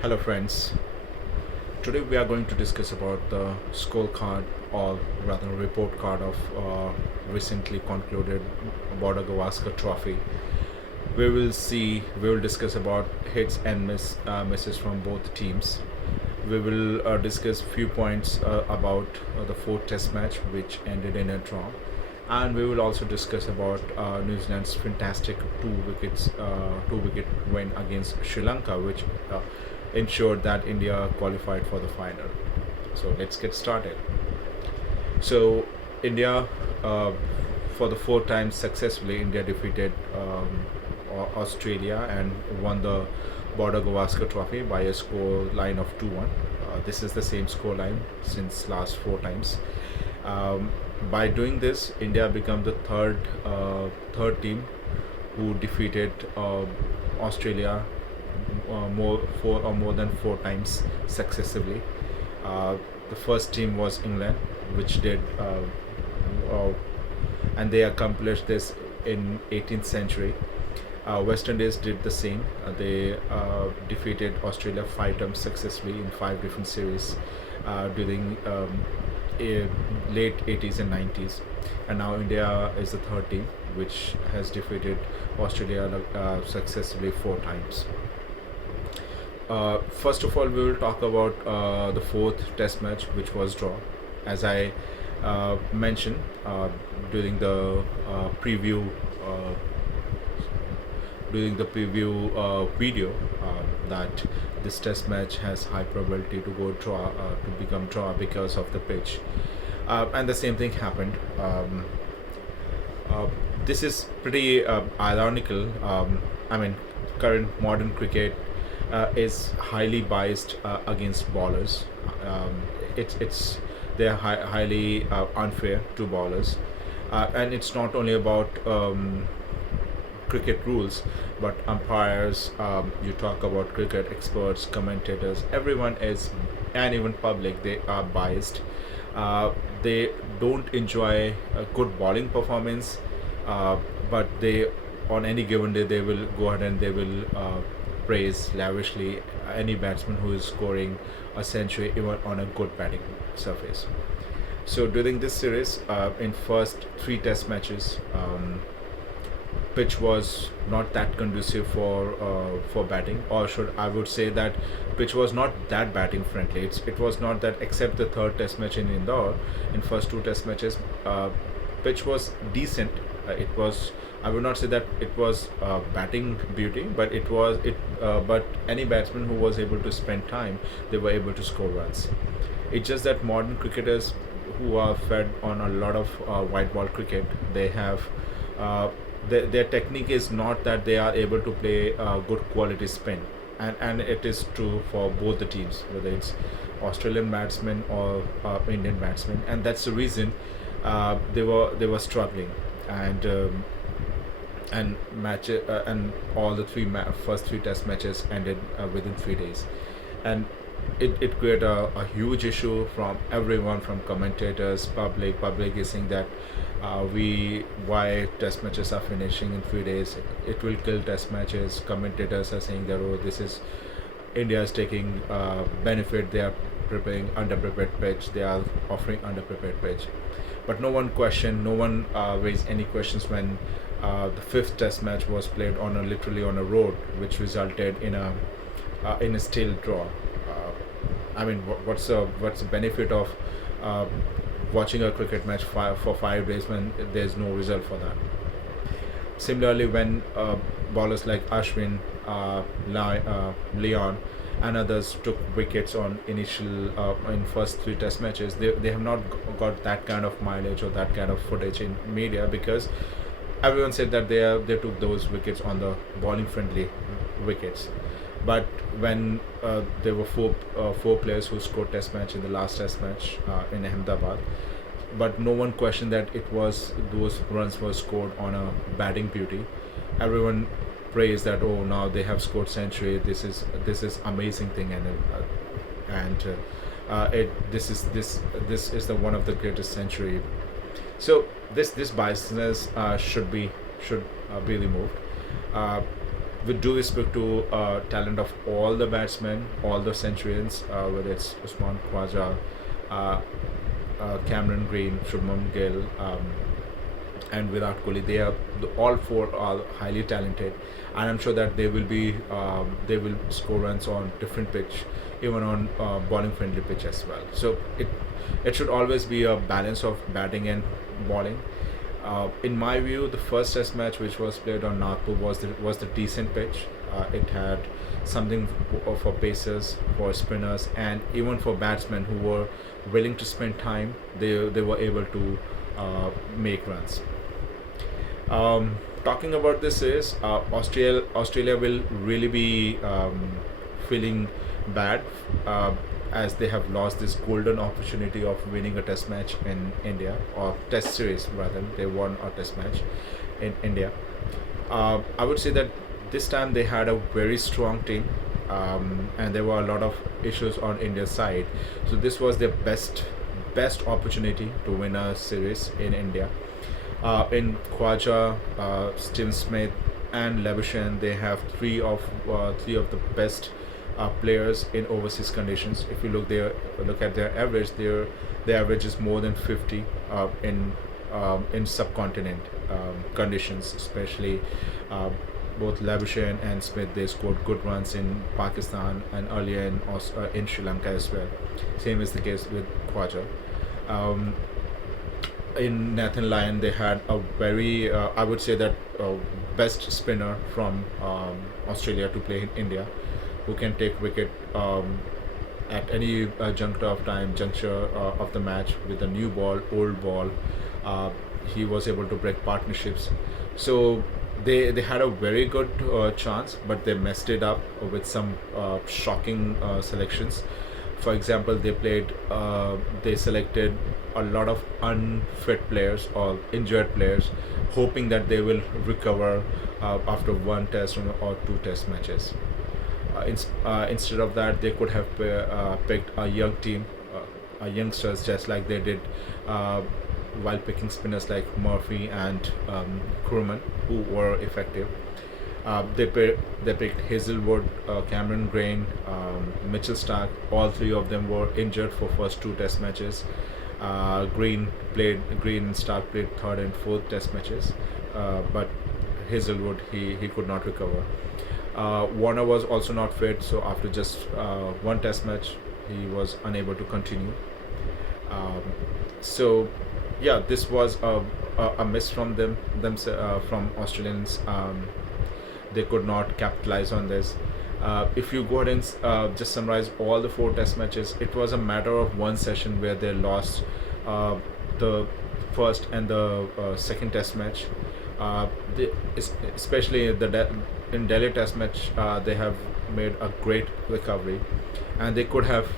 Hello friends. Today we are going to discuss about the scorecard or rather report card of recently concluded Border Gavaskar trophy. We will discuss about hits and misses from both teams. We will discuss few points about the fourth test match which ended in a draw, and we will also discuss about New Zealand's fantastic two wicket win against Sri Lanka, which ensured that India qualified for the final. So let's get started. So India, uh, for the fourth time successfully, India defeated Australia and won the Border Gavaskar Trophy by a score line of 2-1. This is the same score line since last four times. Um, by doing this, India became the third team who defeated Australia more than four times successively. Uh, the first team was England, which did, and they accomplished this in 18th century. West Indies did the same. They defeated Australia five times successfully in five different series during late 80s and 90s. And now India is the third team which has defeated Australia successfully four times. First of all, we will talk about the fourth test match, which was draw. As I mentioned during the preview uh, video, that this test match has high probability to go draw, to become draw because of the pitch, and the same thing happened. Uh, this is pretty ironical. I mean, current modern cricket is highly biased against bowlers. It's they're highly unfair to bowlers, and it's not only about cricket rules, but umpires. You talk about cricket experts, commentators. Everyone is, and even public, they are biased. They don't enjoy a good bowling performance, but they, on any given day, they will go ahead and they will praise lavishly any batsman who is scoring a century even on a good batting surface. So during this series, in first three test matches, pitch was not that conducive for batting, or should I would say that pitch was not that batting friendly. It was not that, except the third test match in Indore. In first two test matches, pitch was decent. It was, I would not say that it was batting beauty, but it was it. But any batsman who was able to spend time, they were able to score runs. It's just that modern cricketers who are fed on a lot of white ball cricket, they have their technique is not that they are able to play good quality spin, and it is true for both the teams, whether it's Australian batsmen or Indian batsmen, and that's the reason they were struggling, and and all the first three test matches ended within 3 days, and it created a huge issue from everyone, from commentators, public is saying that we why test matches are finishing in 3 days, it will kill test matches. Commentators are saying that, oh, this is India is taking benefit, they are preparing underprepared pitch, they are offering underprepared pitch. But no one raised any questions when the fifth test match was played on a literally on a road, which resulted in a still draw. I mean, what's the benefit of uh, watching a cricket match for 5 days when there's no result for that? Similarly, when bowlers like Ashwin, Leon, and others took wickets on initial in first three test matches, they have not got that kind of mileage or that kind of footage in media, because everyone said that they took those wickets on the bowling friendly wickets. But when there were four players who scored test match in the last test match in Ahmedabad, but no one questioned that it was those runs were scored on a batting beauty. Everyone praised that, oh, now they have scored century. This is amazing thing, and this is the one of the greatest century. So this biasness should be removed. Uh, with due respect to talent of all the batsmen, all the centurions, whether it's Usman Khwaja, uh, Cameron Green, Shubman Gill, and Virat Kohli. They are all four are highly talented, and I'm sure that they will score runs on different pitch, even on bowling friendly pitch as well. So it should always be a balance of batting and bowling. In my view, the first Test match which was played on Nagpur was the decent pitch. It had something for pacers, for spinners, and even for batsmen who were willing to spend time. They were able to make runs. Talking about this is Australia will really be feeling bad as they have lost this golden opportunity of winning a test match in India, or test series rather. They won a test match in India. I would say that this time they had a very strong team, and there were a lot of issues on India's side. So this was their best opportunity to win a series in India. In Khwaja, Steve Smith, and Labuschagne, they have three of the best players in overseas conditions. If you look at their average, their average is more than 50 in subcontinent conditions, especially. Both Labuschagne and Smith, they scored good runs in Pakistan and earlier in Sri Lanka as well. Same is the case with Khwaja. In Nathan Lyon, they had a very, I would say that best spinner from Australia to play in India, who can take wicket at any juncture of the match with a new ball, old ball. He was able to break partnerships. So they had a very good chance, but they messed it up with some shocking selections. For example, they selected a lot of unfit players or injured players, hoping that they will recover after one test or two test matches. Instead of that, they could have picked a young team, youngsters, just like they did while picking spinners like Murphy and Krumman, who were effective. They picked Hazelwood, Cameron Green, Mitchell Stark. All three of them were injured for first two test matches. Green and Stark played third and fourth test matches, but Hazelwood he could not recover. Warner was also not fit, so after just one test match, he was unable to continue. So yeah, this was a miss from from Australians. They could not capitalize on this. If you go ahead and just summarize all the four test matches, it was a matter of one session where they lost the first and the second test match. Especially in Delhi test match, they have made a great recovery, and they could have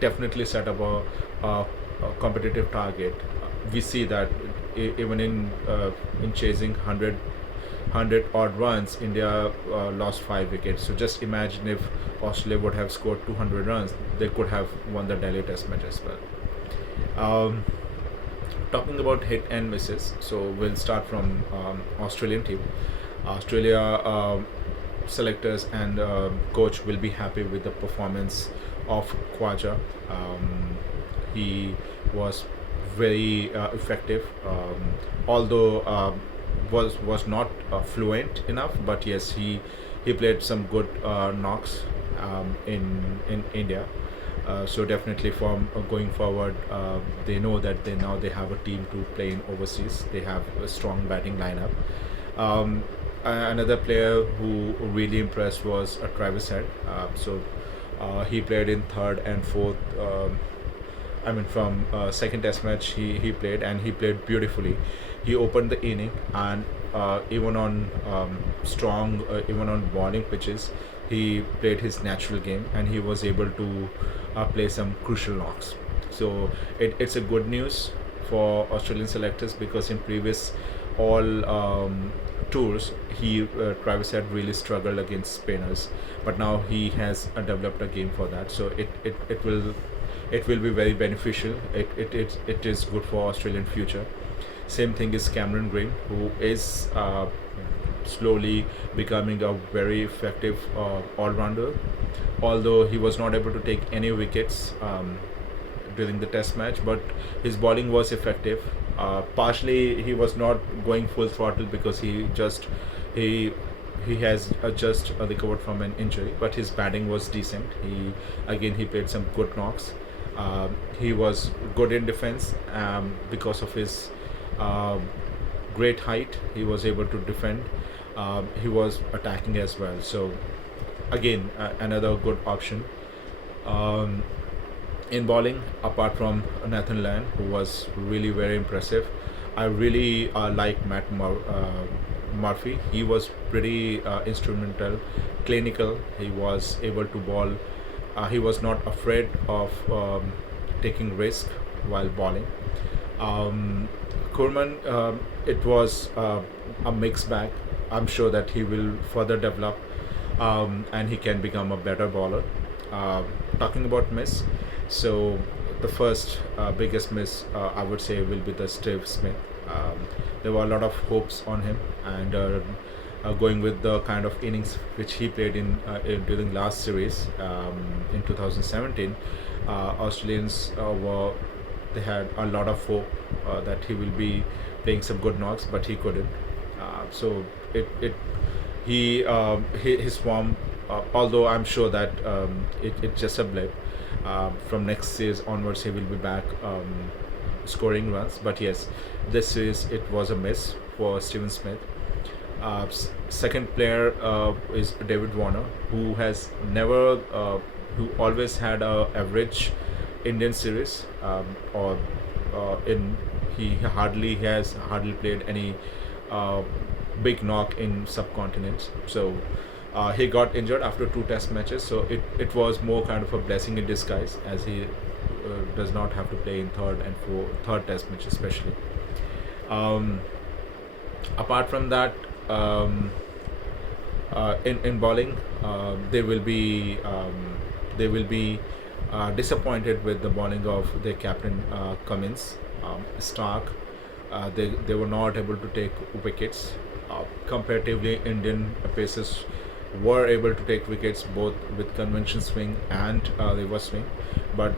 definitely set up a competitive target. We see that even in chasing 100 odd runs, India lost 5 wickets. So just imagine if Australia would have scored 200 runs, they could have won the Delhi test match as well. Talking about hit and misses, so we'll start from Australian team. Australia selectors and coach will be happy with the performance of Khwaja. He was very effective, although was not fluent enough, but yes, he played some good knocks in India. So definitely from going forward, they know that they have a team to play in overseas. They have a strong batting lineup. Another player who really impressed was Travis Head. He played in third and fourth. From second test match, he played, and he played beautifully. He opened the inning, and even on even on bowling pitches, he played his natural game, and he was able to play some crucial knocks. So it's a good news for Australian selectors, because in previous all tours, Travis had really struggled against spinners, but now he has developed a game for that. So it will be very beneficial. It is good for Australian future. Same thing is Cameron Green, who is slowly becoming a very effective all-rounder. Although he was not able to take any wickets during the test match, but his bowling was effective. Partially, he was not going full throttle because he he has just recovered from an injury, but his batting was decent. He played some good knocks. He was good in defense because of his uh, great height. He was able to defend. He was attacking as well. So again, another good option. Um, in bowling, apart from Nathan Lyon, who was really very impressive, I really like Murphy. He was pretty instrumental, clinical. He was able to bowl. He was not afraid of taking risk while bowling. Um, Kurman, it was a mixed bag. I'm sure that he will further develop and he can become a better bowler. Talking about miss, so the first biggest miss I would say will be the Steve Smith. There were a lot of hopes on him, and going with the kind of innings which he played during last series in 2017, Australians they had a lot of hope that he will be playing some good knocks, but he couldn't. So it his form, although I'm sure that it's just a blip. From next series onwards, he will be back scoring runs. But yes, this series it was a miss for Steven Smith. Second player is David Warner, who has never, who always had a average Indian series, or in he hardly played any uh, big knock in subcontinents. So he got injured after two test matches. So it was more kind of a blessing in disguise, as he does not have to play in third test match especially. Um, Apart from that, in bowling, they will be disappointed with the bowling of their captain Cummins. Stark, they were not able to take wickets. Comparatively, Indian pacers were able to take wickets both with convention swing and reverse swing, but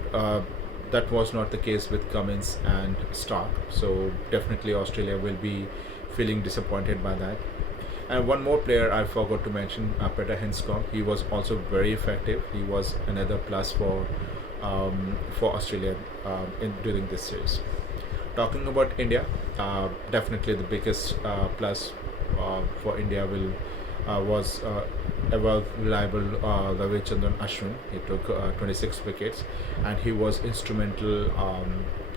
that was not the case with Cummins and Stark. So definitely Australia will be feeling disappointed by that. And one more player I forgot to mention, Peter Henskog. He was also very effective. He was another plus for Australia during this series. Talking about India, definitely the biggest plus for India will was ever reliable Ravichandran Ashwin. He took 26 wickets, and he was instrumental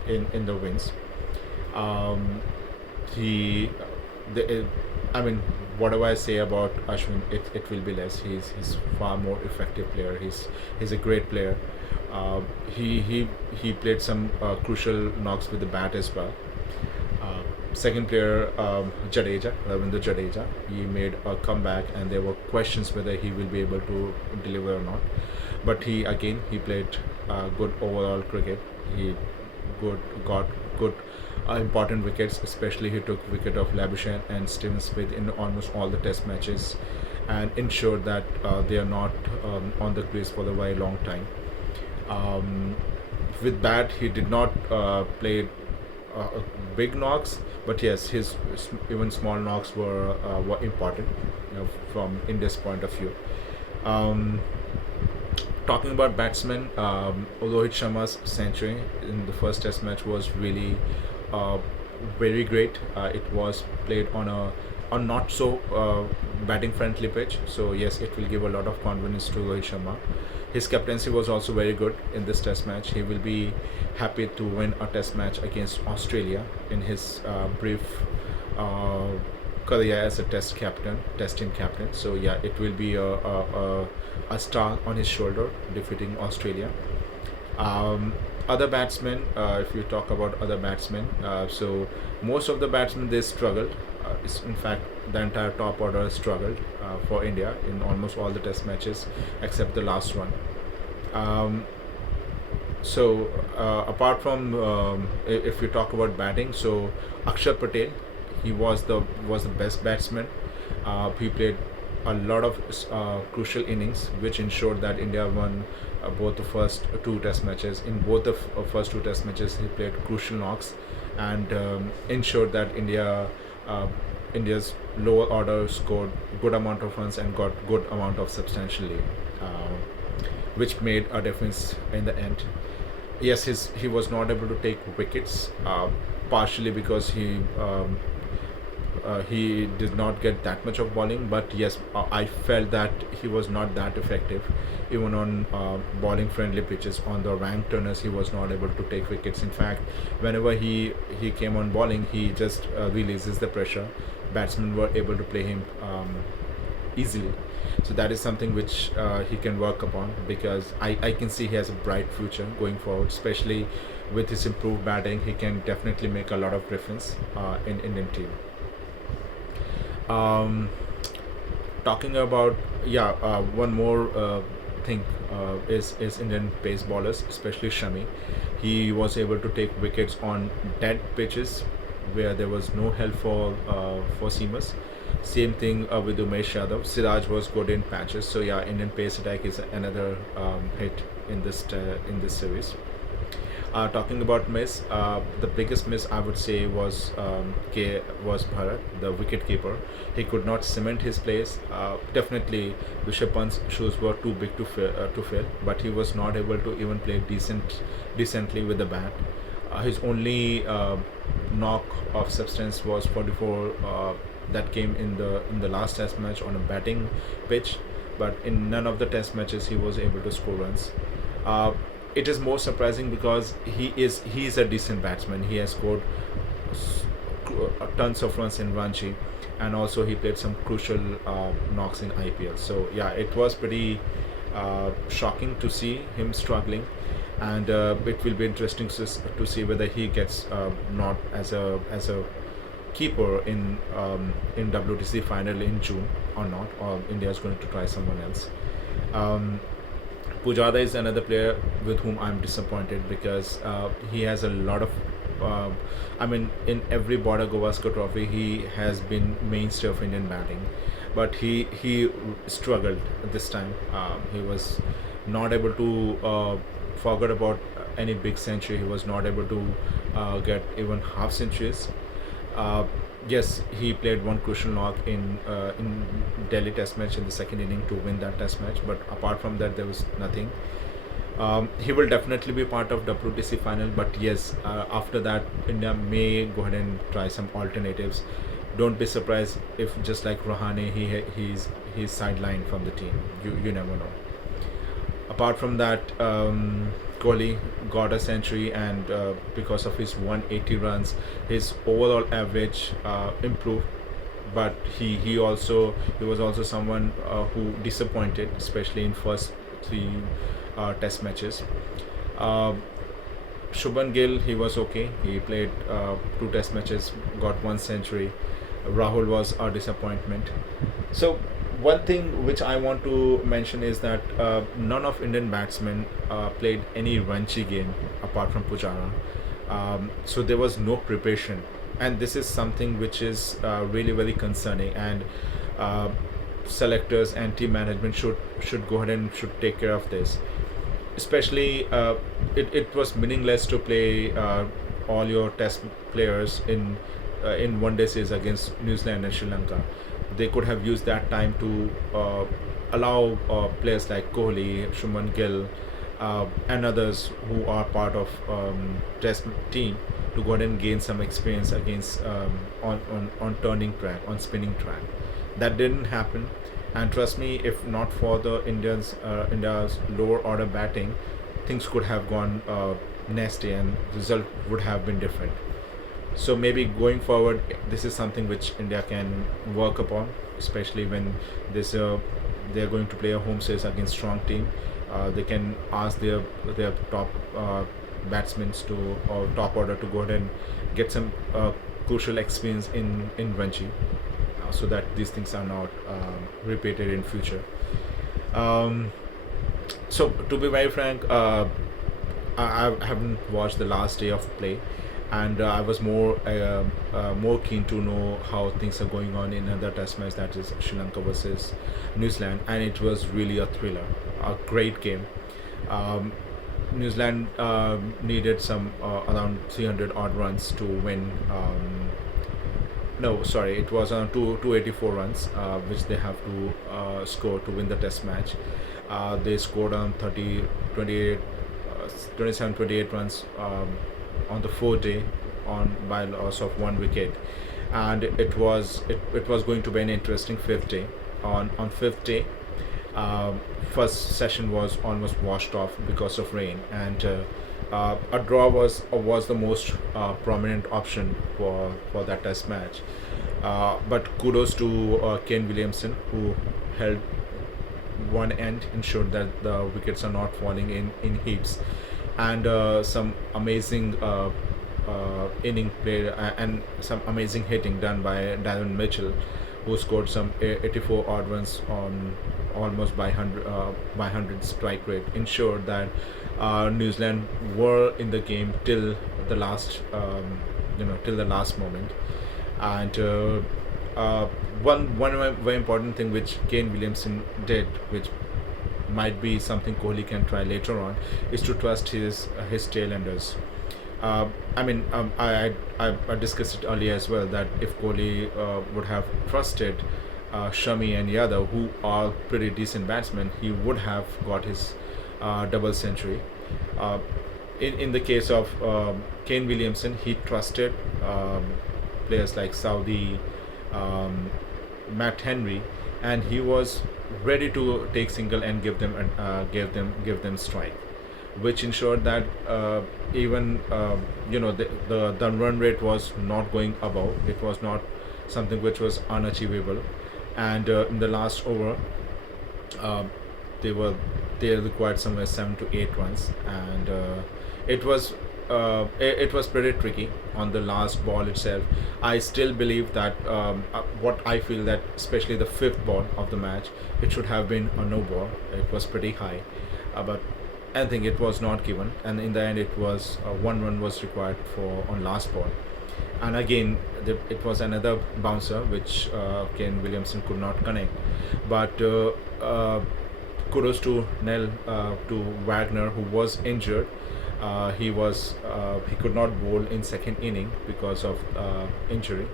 in the wins. Um, he, I mean, whatever I say about Ashwin, it will be less. He's far more effective player. He's a great player. He played some crucial knocks with the bat as well. Second player, Ravindra Jadeja, he made a comeback, and there were questions whether he will be able to deliver or not. But he played good overall cricket. He got good important wickets. Especially, he took wicket of Labuschagne and Steven Smith in almost all the test matches, and ensured that they are not on the crease for a very long time. With that, he did not play big knocks, but yes, his even small knocks were important, from India's point of view. Um, Talking about batsmen, Rohit Sharma's century in the first Test match was really uh, very great. It was played on a not so batting friendly pitch, so yes, it will give a lot of confidence to Rohit Sharma. His captaincy was also very good in this Test match. He will be happy to win a Test match against Australia in his brief uh, career as a Test team captain. So yeah, it will be a star on his shoulder defeating Australia. Other batsmen, if you talk about other batsmen, so most of the batsmen they struggled. In fact, the entire top order struggled for India in almost all the Test matches except the last one. Um, Apart from if you talk about batting, so Akshar Patel, he was the best batsman. He played a lot of crucial innings, which ensured that India won both the first two Test matches. In both the first two Test matches, he played crucial knocks and ensured that uh, India's lower order scored good amount of runs and got good amount of substantial lead, which made a difference in the end. Yes, he was not able to take wickets, partially because he did not get that much of bowling. But yes, I felt that he was not that effective, even on bowling friendly pitches. On the rank turners, he was not able to take wickets. In fact, whenever he came on bowling, he just releases the pressure. Batsmen were able to play him easily. So that is something which he can work upon, because I can see he has a bright future going forward, especially with his improved batting. He can definitely make a lot of difference in Indian team. Um, Talking about, yeah, one more thing is Indian pace bowlers, especially Shami. He was able to take wickets on dead pitches where there was no help for seamers. Same thing with Umesh Yadav. Siraj was good in patches. So yeah, Indian pace attack is another hit in this series. Talking about miss, the biggest miss I would say was Bharat, the wicket keeper. He could not cement his place. Definitely, Rishabh Pant's shoes were too big to fill, but he was not able to even play decently with the bat. His only knock of substance was 44, that came in the last Test match on a batting pitch, but in none of the Test matches he was able to score runs. Uh, it is more surprising because he is a decent batsman. He has scored tons of runs in Ranji, and also he played some crucial knocks in IPL. So yeah, it was pretty shocking to see him struggling, and it will be interesting to see whether he gets not as a keeper in WTC final in June or not, or India is going to try someone else. Um, Pujada is another player with whom I'm disappointed, because he has a lot of. Uh, I mean, in every Border Gavaskar trophy, he has been mainstay of Indian batting, but he struggled this time. He was not able to forget about any big century. He was not able to get even half centuries. Uh, yes, he played one crucial knock in Delhi Test match in the second inning to win that Test match. But apart from that, there was nothing. He will definitely be part of WTC final. But yes, after that, India may go ahead and try some alternatives. Don't be surprised if, just like Rahane, he's sidelined from the team. You never know. Apart from that, Kohli got a century, and because of his 180 runs, his overall average improved. But he was also someone who disappointed, especially in first three Test matches. Uh, Shubman Gill, he was okay. He played two Test matches, got one century. Rahul was a disappointment. So one thing which I want to mention is that none of Indian batsmen played any Ranchi game apart from Pujara. So there was no preparation, and this is something which is really very concerning. And uh, selectors and team management should go ahead and should take care of this. Especially, it was meaningless to play all your Test players in one day series against New Zealand and Sri Lanka. They could have used that time to allow players like Kohli, Shuman Gill, and others who are part of Test team to go ahead and gain some experience against on turning track, on spinning track. That didn't happen, and trust me, if not for the India's lower order batting, things could have gone nasty, and result would have been different. So maybe going forward, this is something which India can work upon, especially when this they are going to play a home series against strong team. They can ask their top batsmen to, or top order, to go ahead and get some crucial experience in Ranchi, so that these things are not repeated in future. Um, so to be very frank, I haven't watched the last day of play. and I was more keen to know how things are going on in another test match, that is Sri Lanka versus New Zealand, and it was really a thriller, a great game. Um, New Zealand needed some around 300 odd runs to win. No, sorry, it was on 284 runs, which they have to score to win the test match. They scored on 30, 28, 27, 28 runs on the fourth day on by loss of one wicket, and it was going to be an interesting fifth day. On fifth day, first session was almost washed off because of rain, and a draw was the most prominent option for that test match. But kudos to Kane Williamson, who held one end, ensured that the wickets are not falling in heaps, and some amazing inning play and some amazing hitting done by Darren Mitchell, who scored some 84 odd runs on almost by 100 strike rate, ensured that New Zealand were in the game till the last till the last moment. And one very important thing which Kane Williamson did, which might be something Kohli can try later on, is to trust his tailenders. I mean, I discussed it earlier as well, that if Kohli would have trusted Shami and Yadav, who are pretty decent batsmen, he would have got his double century. Uh, in the case of Kane Williamson, he trusted players like Saudi, um, Matt Henry, and he was ready to take single and give them strike, which ensured that even the run rate was not going above. It was not something which was unachievable, and in the last over, uh, they were they required somewhere 7 to 8 runs, and it was pretty tricky on the last ball itself. I still believe that what I feel that especially the fifth ball of the match, it should have been a no ball. It was pretty high, but I think it was not given, and in the end, it was one run was required for on last ball, and again it was another bouncer which Ken Williamson could not connect, but. Kudos to to Wagner, who was injured. He could not bowl in second inning because of injury,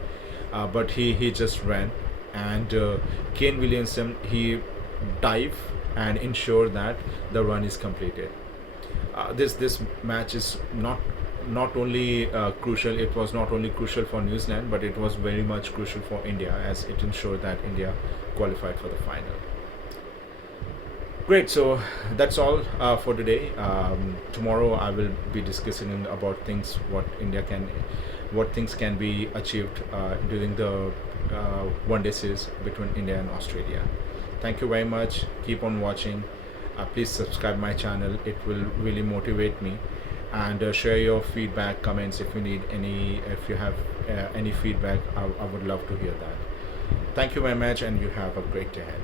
but he just ran, and Kane Williamson, he dive and ensure that the run is completed. This match is not only crucial. It was not only crucial for New Zealand, but it was very much crucial for India, as it ensured that India qualified for the final. Great. So that's all for today. Tomorrow I will be discussing about what things can be achieved during the one day series between India and Australia. Thank you very much. Keep on watching. Please subscribe my channel. It will really motivate me. And share your feedback, comments if you need any. If you have any feedback, I would love to hear that. Thank you very much, and you have a great day ahead.